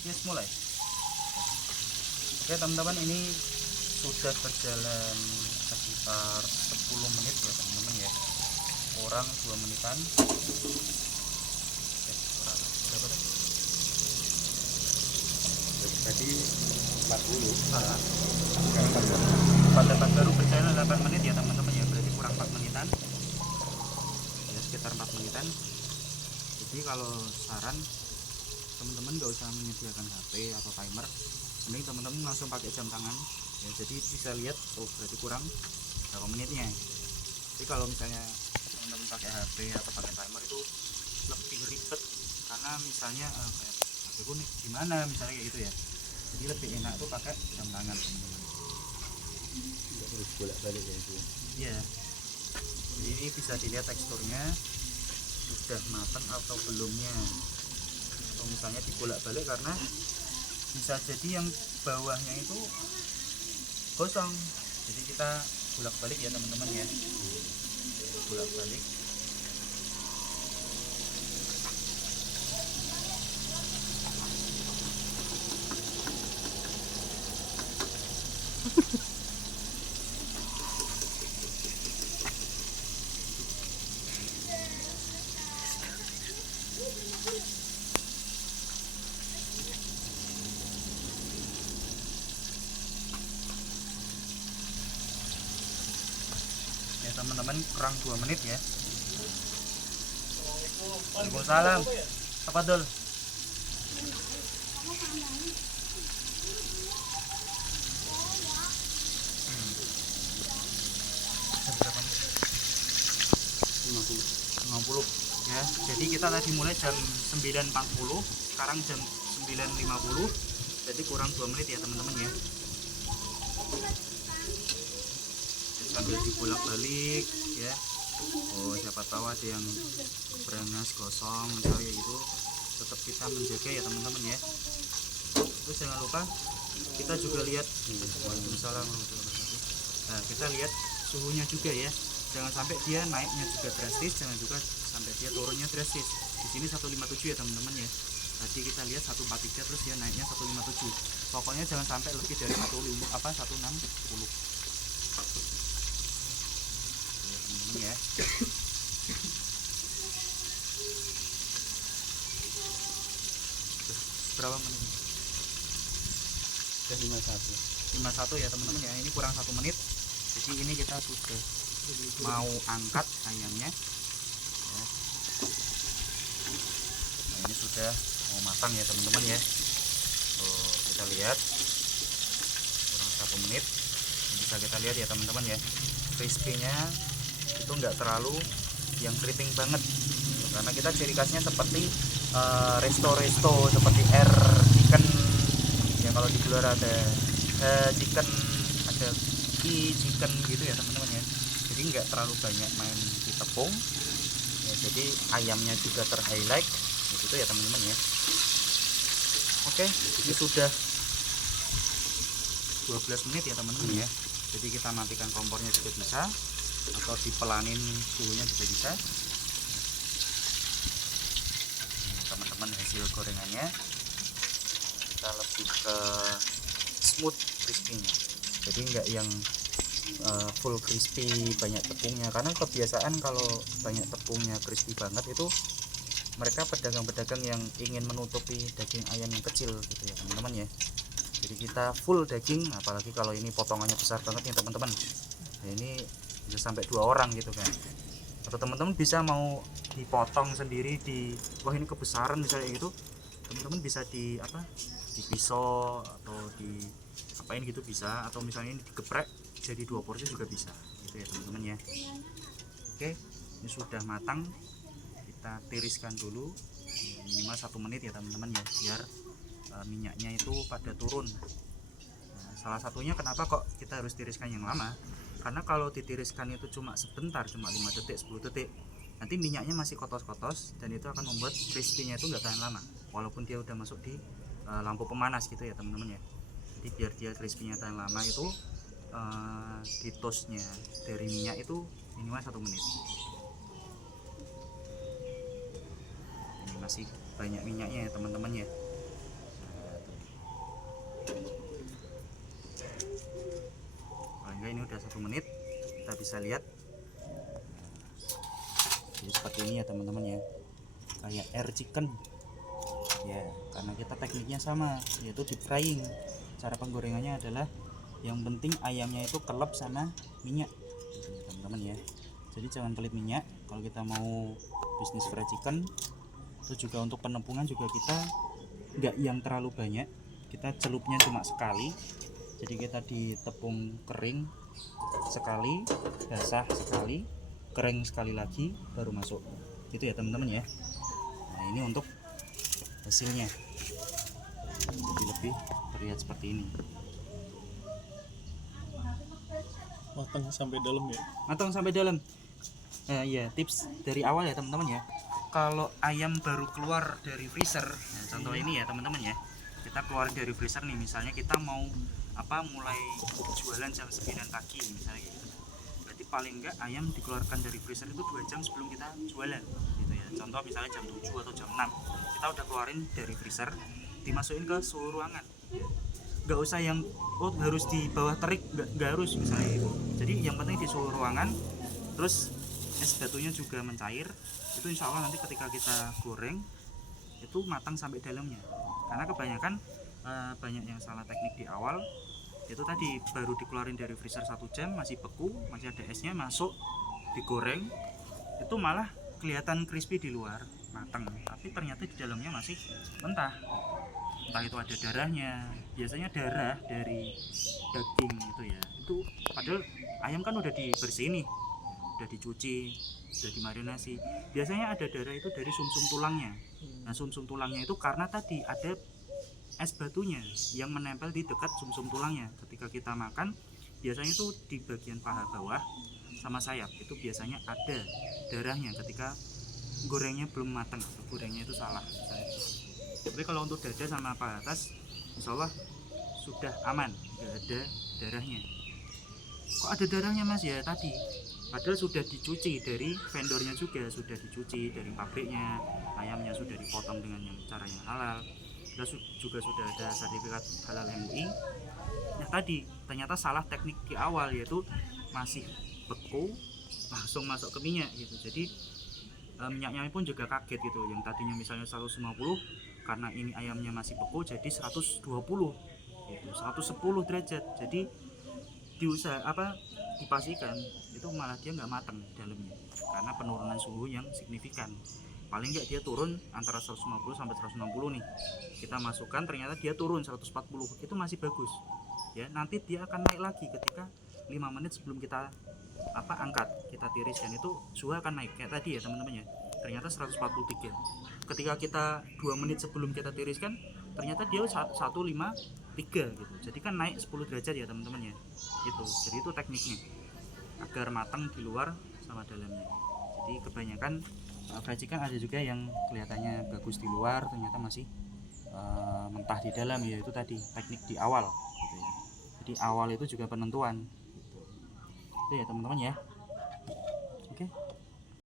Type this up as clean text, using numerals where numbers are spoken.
Yes, mulai. Oke teman-teman, ini sudah berjalan sekitar 10 menit ya teman-teman ya, kurang 2 menitan. Kurang berapa tadi? Tadi 40. Sekarang 40. Pada baru berjalan 8 menit ya teman-teman ya, berarti kurang 4 menitan ya, sekitar 4 menitan. Jadi kalau saran teman-teman nggak usah menyediakan HP atau timer, mending teman-teman langsung pakai jam tangan ya, jadi bisa lihat oh berarti kurang berapa menitnya. Jadi kalau misalnya teman-teman pakai HP atau pakai timer itu lebih ribet, karena misalnya kayak HP ku nih gimana misalnya kayak gitu ya, jadi lebih enak tuh pakai jam tangan teman-teman. Terus bolak-balik ya itu. Iya, jadi ini bisa dilihat teksturnya sudah matang atau belumnya, atau misalnya dibolak-balik karena bisa jadi yang bawahnya itu gosong, jadi kita bolak-balik ya teman-teman ya, bolak-balik. Ya teman-teman, kurang 2 menit ya. Waalaikumsalam. Apa dul? Berapa? 50 ya. Jadi kita tadi mulai jam 9.40, sekarang jam 9.50, jadi kurang 2 menit ya teman-teman ya. Sambil dibolak-balik ya. Oh, siapa tahu ada yang berangas gosong misalnya gitu, tetap kita menjaga ya teman-teman ya. Terus jangan lupa kita juga lihat, waalaikumsalam warahmatullahi wabarakatuh. Nah, kita lihat suhunya juga ya, jangan sampai dia naiknya juga drastis, jangan juga sampai dia turunnya drastis. Di sini 157 ya teman-teman ya, tadi kita lihat 143, terus dia naiknya 157. Pokoknya jangan sampai lebih dari 160 ya. Berapa menit? Sudah 51 ya teman-teman ya, ini kurang 1 menit. Jadi ini kita sudah mau angkat ayamnya ya. Nah, ini sudah mau matang ya teman-teman ya. Tuh, kita lihat kurang 1 menit, bisa kita lihat ya teman-teman ya, crispy-nya itu enggak terlalu yang keriting banget, karena kita ciri khasnya seperti resto-resto seperti air chicken ya, kalau di luar ada chicken, ada chicken gitu ya teman-teman ya. Jadi enggak terlalu banyak main di tepung ya, jadi ayamnya juga terhighlight gitu ya teman-teman ya. Oke, ini sudah 12 menit ya teman-teman ya. Jadi kita matikan kompornya juga bisa, atau dipelanin suhunya juga bisa. Teman-teman, hasil gorengannya kita lebih ke smooth crispy-nya, jadi enggak yang full crispy banyak tepungnya, karena kebiasaan kalau banyak tepungnya crispy banget itu mereka pedagang-pedagang yang ingin menutupi daging ayam yang kecil gitu ya teman-teman ya. Jadi kita full daging, apalagi kalau ini potongannya besar banget nih teman-teman ya, ini bisa sampai 2 orang gitu kan. Atau teman-teman bisa mau dipotong sendiri di, wah ini kebesaran misalnya gitu, teman-teman bisa di apa, di pisau atau di apain gitu bisa, atau misalnya ini digeprek jadi 2 porsi juga bisa gitu ya teman-teman ya. Oke, ini sudah matang, kita tiriskan dulu minimal 1 menit ya teman-teman ya, biar minyaknya itu pada turun. Nah, salah satunya kenapa kok kita harus tiriskan yang lama, karena kalau ditiriskan itu cuma sebentar, cuma 5 detik 10 detik, nanti minyaknya masih kotos-kotos, dan itu akan membuat crispy-nya itu nggak tahan lama walaupun dia udah masuk di lampu pemanas gitu ya teman-teman ya. Jadi biar dia crispy-nya tahan lama itu di toastnya dari minyak itu minimal 1 menit. Ini masih banyak minyaknya ya teman-teman ya. menit kita bisa lihat. Jadi seperti ini ya teman-teman ya, kayak air chicken ya, karena kita tekniknya sama, yaitu deep frying. Cara penggorengannya adalah yang penting ayamnya itu kelap sama minyak gitu ya teman-teman ya. Jadi jangan pelit minyak kalau kita mau bisnis fried chicken. Itu juga untuk penepungan juga kita nggak yang terlalu banyak, kita celupnya cuma sekali. Jadi kita ditepung kering sekali, basah sekali, kering sekali lagi, baru masuk. Itu ya teman-teman ya. Nah ini untuk hasilnya, jadi lebih terlihat seperti ini. Matang sampai dalam ya. Matang sampai dalam. Ya tips dari awal ya teman-teman ya. Kalau ayam baru keluar dari freezer, nah, contoh ini ya teman-teman ya, kita keluar dari freezer nih, misalnya kita mau mulai jualan jam 9 pagi misalnya gitu. Berarti paling enggak ayam dikeluarkan dari freezer itu 2 jam sebelum kita jualan gitu ya. Contoh misalnya jam 7 atau jam 6 kita udah keluarin dari freezer, dimasukin ke suhu ruangan. Nggak usah yang harus di bawah terik, nggak harus misalnya gitu. Jadi yang penting di suhu ruangan, terus es batunya juga mencair. Itu insya Allah nanti ketika kita goreng itu matang sampai dalamnya. Karena kebanyakan banyak yang salah teknik di awal, itu tadi baru dikeluarin dari freezer 1 jam masih beku, masih ada esnya, masuk digoreng itu malah kelihatan crispy di luar matang, tapi ternyata di dalamnya masih mentah. Entah itu ada darahnya, biasanya darah dari daging itu ya, itu padahal ayam kan udah dibersihin nih, udah dicuci, udah dimarinasi. Biasanya ada darah itu dari sumsum tulangnya. Nah sumsum tulangnya itu karena tadi ada es batunya yang menempel di dekat sumsum tulangnya. Ketika kita makan biasanya itu di bagian paha bawah sama sayap itu biasanya ada darahnya ketika gorengnya belum matang, gorengnya itu salah misalnya. Tapi kalau untuk dada sama paha atas insya Allah sudah aman, nggak ada darahnya. Kok ada darahnya mas? Ya tadi padahal sudah dicuci dari vendornya, juga sudah dicuci dari pabriknya, ayamnya sudah dipotong dengan yang cara yang halal, juga sudah ada sertifikat halal MUI. Nah tadi ternyata salah teknik di awal, yaitu masih beku langsung masuk ke minyak gitu. Jadi minyaknya pun juga kaget gitu, yang tadinya misalnya 150, karena ini ayamnya masih beku jadi 120 gitu, 110 derajat. Jadi dipastikan itu malah dia nggak matang di dalamnya karena penurunan suhu yang signifikan. Paling nggak dia turun antara 150 sampai 160 nih, kita masukkan ternyata dia turun 140, itu masih bagus ya. Nanti dia akan naik lagi ketika 5 menit sebelum kita angkat, kita tiriskan, itu suhu akan naik kayak tadi ya teman-teman ya. Ternyata 143, ketika kita 2 menit sebelum kita tiriskan ternyata dia 153 gitu. Jadi kan naik 10 derajat ya teman-teman ya. Itu jadi itu tekniknya agar matang di luar sama dalamnya. Jadi kebanyakan fried chicken ada juga yang kelihatannya bagus di luar ternyata masih mentah di dalam, ya itu tadi teknik di awal gitu ya. Jadi awal itu juga penentuan gitu. Itu ya teman-teman ya. Oke.